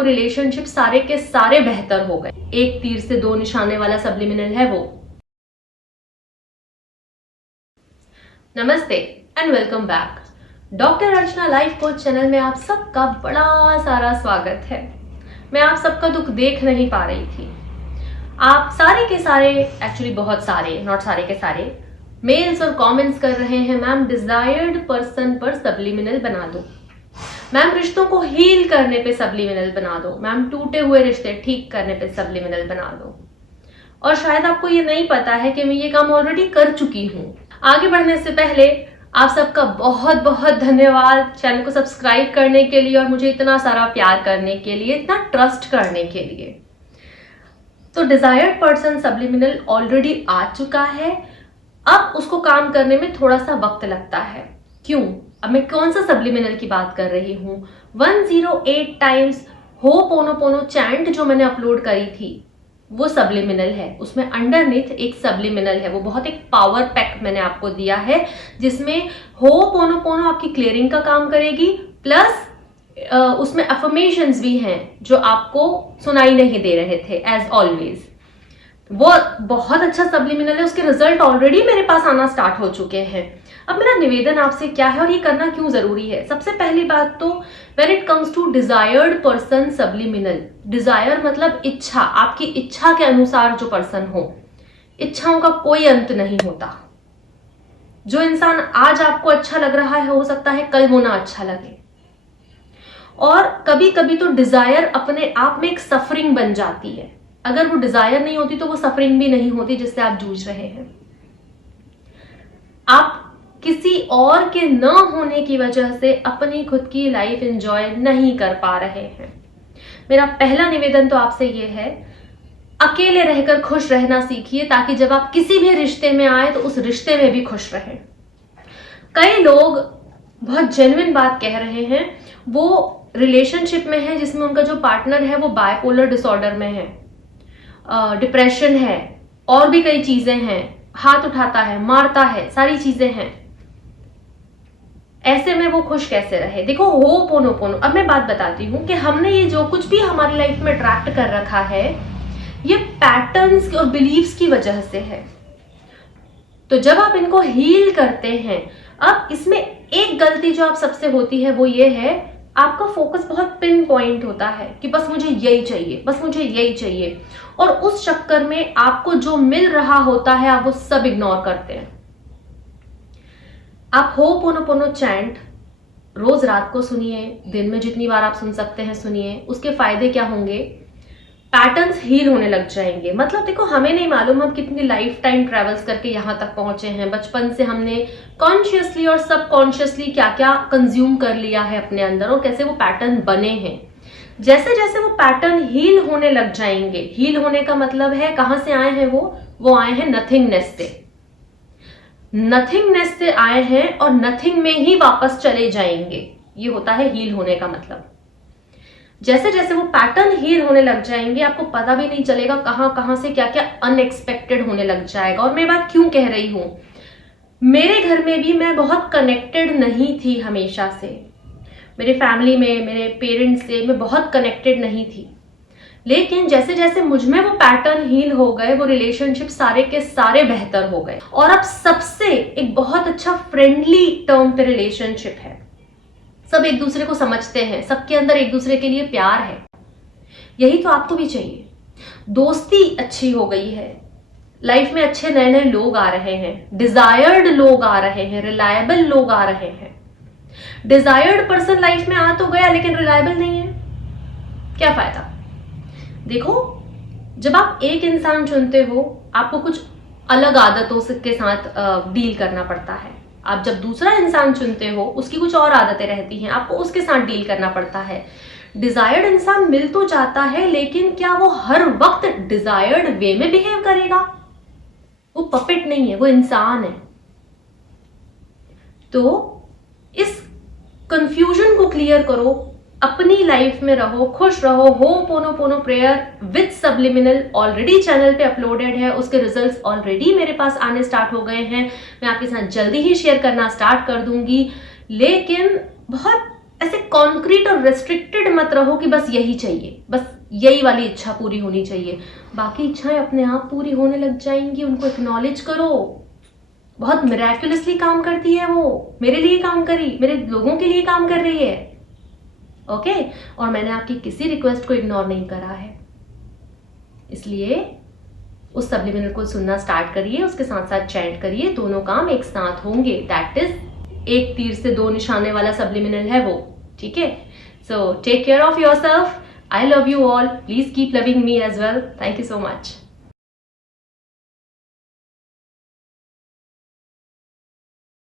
वो रिलेशनशिप सारे के सारे बेहतर हो गए। एक तीर से दो निशाने वाला सब्लिमिनल है वो। नमस्ते and welcome back. Doctor Archana life coach channel में आप सबका बड़ा सारा स्वागत है। मैं आप सबका दुख देख नहीं पा रही थी। आप सारे के सारे, एक्चुअली बहुत सारे, नॉट सारे के सारे, मेल्स और कमेंट्स कर रहे हैं, मैम डिजायर्ड पर्सन पर सब्लिमिनल बना दो, मैम रिश्तों को हील करने पे सब्लिमिनल बना दो, मैम टूटे हुए रिश्ते ठीक करने पे सब्लिमिनल बना दो। और शायद आपको ये नहीं पता है कि मैं ये काम ऑलरेडी कर चुकी हूँ। आगे बढ़ने से पहले आप सबका बहुत बहुत धन्यवाद चैनल को सब्सक्राइब करने के लिए और मुझे इतना सारा प्यार करने के लिए, इतना ट्रस्ट करने के लिए। तो डिजायर्ड पर्सन सब्लिमिनल ऑलरेडी आ चुका है, अब उसको काम करने में थोड़ा सा वक्त लगता है। क्यों? अब मैं कौन सा सब्लिमिनल की बात कर रही हूँ? 108 टाइम्स होपोनोपोनो चैंट जो मैंने अपलोड करी थी वो सब्लिमिनल है। उसमें अंडरनीथ एक सब्लिमिनल है, वो बहुत एक पावर पैक मैंने आपको दिया है जिसमें होपोनोपोनो आपकी क्लियरिंग का काम करेगी, प्लस उसमें अफर्मेशंस भी हैं जो आपको सुनाई नहीं दे रहे थे एज ऑलवेज। वो बहुत अच्छा सब्लिमिनल है, उसके रिजल्ट ऑलरेडी मेरे पास आना स्टार्ट हो चुके हैं। अब मेरा निवेदन आपसे क्या है और ये करना क्यों जरूरी है? सबसे पहली बात तो when it comes to desired person subliminal, desire मतलब इच्छा, आपकी इच्छा के अनुसार जो पर्सन हो, इच्छाओं का कोई अंत नहीं होता। जो इंसान आज आपको अच्छा लग रहा है हो सकता है कल वो ना अच्छा लगे। और कभी कभी तो डिजायर अपने आप में एक सफरिंग बन जाती है। अगर वो डिजायर नहीं होती तो वो सफरिंग भी नहीं होती जिससे आप जूझ रहे हैं। आप किसी और के न होने की वजह से अपनी खुद की लाइफ एंजॉय नहीं कर पा रहे हैं। मेरा पहला निवेदन तो आपसे ये है, अकेले रहकर खुश रहना सीखिए ताकि जब आप किसी भी रिश्ते में आए तो उस रिश्ते में भी खुश रहें। कई लोग बहुत जेन्युइन बात कह रहे हैं, वो रिलेशनशिप में है जिसमें उनका जो पार्टनर है वो बायपोलर डिसऑर्डर में है, डिप्रेशन है, और भी कई चीजें हैं, हाथ उठाता है, मारता है, सारी चीजें हैं। ऐसे में वो खुश कैसे रहे? देखो होपोनोपोनो, अब मैं बात बताती हूँ कि हमने ये जो कुछ भी हमारी लाइफ में अट्रैक्ट कर रखा है ये पैटर्न्स और बिलीव्स की वजह से है। तो जब आप इनको हील करते हैं, अब इसमें एक गलती जो आप सबसे होती है वो ये है, आपका फोकस बहुत पिन पॉइंट होता है कि बस मुझे यही चाहिए, बस मुझे यही चाहिए, और उस चक्कर में आपको जो मिल रहा होता है आप वो सब इग्नोर करते हैं। आप होपोनोपोनो चैंट रोज रात को सुनिए, दिन में जितनी बार आप सुन सकते हैं सुनिए। उसके फायदे क्या होंगे? पैटर्न्स हील होने लग जाएंगे। मतलब देखो, हमें नहीं मालूम हम कितनी लाइफ टाइम ट्रेवल्स करके यहाँ तक पहुंचे हैं। बचपन से हमने कॉन्शियसली और सबकॉन्शियसली क्या क्या कंज्यूम कर लिया है अपने अंदर और कैसे वो पैटर्न बने हैं। जैसे जैसे वो पैटर्न हील होने लग जाएंगे, हील होने का मतलब है कहाँ से आए हैं वो आए हैं नथिंगनेस से। नथिंगनेस से आए हैं और नथिंग में ही वापस चले जाएंगे। ये होता है हील होने का मतलब। जैसे जैसे वो पैटर्न हील होने लग जाएंगे आपको पता भी नहीं चलेगा कहां कहां से क्या क्या अनएक्सपेक्टेड होने लग जाएगा। और मैं बात क्यों कह रही हूं, मेरे घर में भी मैं बहुत कनेक्टेड नहीं थी हमेशा से। मेरे फैमिली में, मेरे पेरेंट्स से मैं बहुत कनेक्टेड नहीं थी। लेकिन जैसे जैसे मुझ में वो पैटर्न हील हो गए, वो रिलेशनशिप सारे के सारे बेहतर हो गए। और अब सबसे एक बहुत अच्छा फ्रेंडली टर्म पे रिलेशनशिप है। सब एक दूसरे को समझते हैं, सबके अंदर एक दूसरे के लिए प्यार है। यही तो आपको भी चाहिए। दोस्ती अच्छी हो गई है, लाइफ में अच्छे नए नए लोग आ रहे हैं, डिजायर्ड लोग आ रहे हैं, रिलायबल लोग आ रहे हैं। डिजायर्ड पर्सन लाइफ में आ तो गया लेकिन रिलायबल नहीं है, क्या फायदा? देखो, जब आप एक इंसान चुनते हो आपको कुछ अलग आदतों के साथ डील करना पड़ता है। आप जब दूसरा इंसान चुनते हो उसकी कुछ और आदतें रहती हैं, आपको उसके साथ डील करना पड़ता है। डिजायर्ड इंसान मिल तो जाता है लेकिन क्या वो हर वक्त डिजायर्ड वे में बिहेव करेगा? वो पपेट नहीं है, वो इंसान है। तो इस कंफ्यूजन को क्लियर करो, अपनी लाइफ में रहो, खुश रहो। Ho'oponopono prayer with subliminal already channel पे अपलोडेड है, उसके रिजल्ट्स ऑलरेडी मेरे पास आने स्टार्ट हो गए हैं। मैं आपके साथ जल्दी ही शेयर करना स्टार्ट कर दूंगी। लेकिन बहुत ऐसे कॉन्क्रीट और रेस्ट्रिक्टेड मत रहो कि बस यही चाहिए, बस यही वाली इच्छा पूरी होनी चाहिए। बाकी इच्छाएं अपने आप पूरी होने लग जाएंगी, उनको एक्नॉलेज करो। बहुत मिराक्युलसली काम करती है वो, मेरे लिए काम करी, मेरे लोगों के लिए काम कर रही है। ओके, और मैंने आपकी किसी रिक्वेस्ट को इग्नोर नहीं करा है, इसलिए उस सब्लिमिनल को सुनना स्टार्ट करिए, उसके साथ साथ चैंट करिए, दोनों काम एक साथ होंगे। दैट इज एक तीर से दो निशाने वाला सब्लिमिनल है वो, ठीक है। So take care of yourself, I love you all, please keep loving me as well. Thank you so much.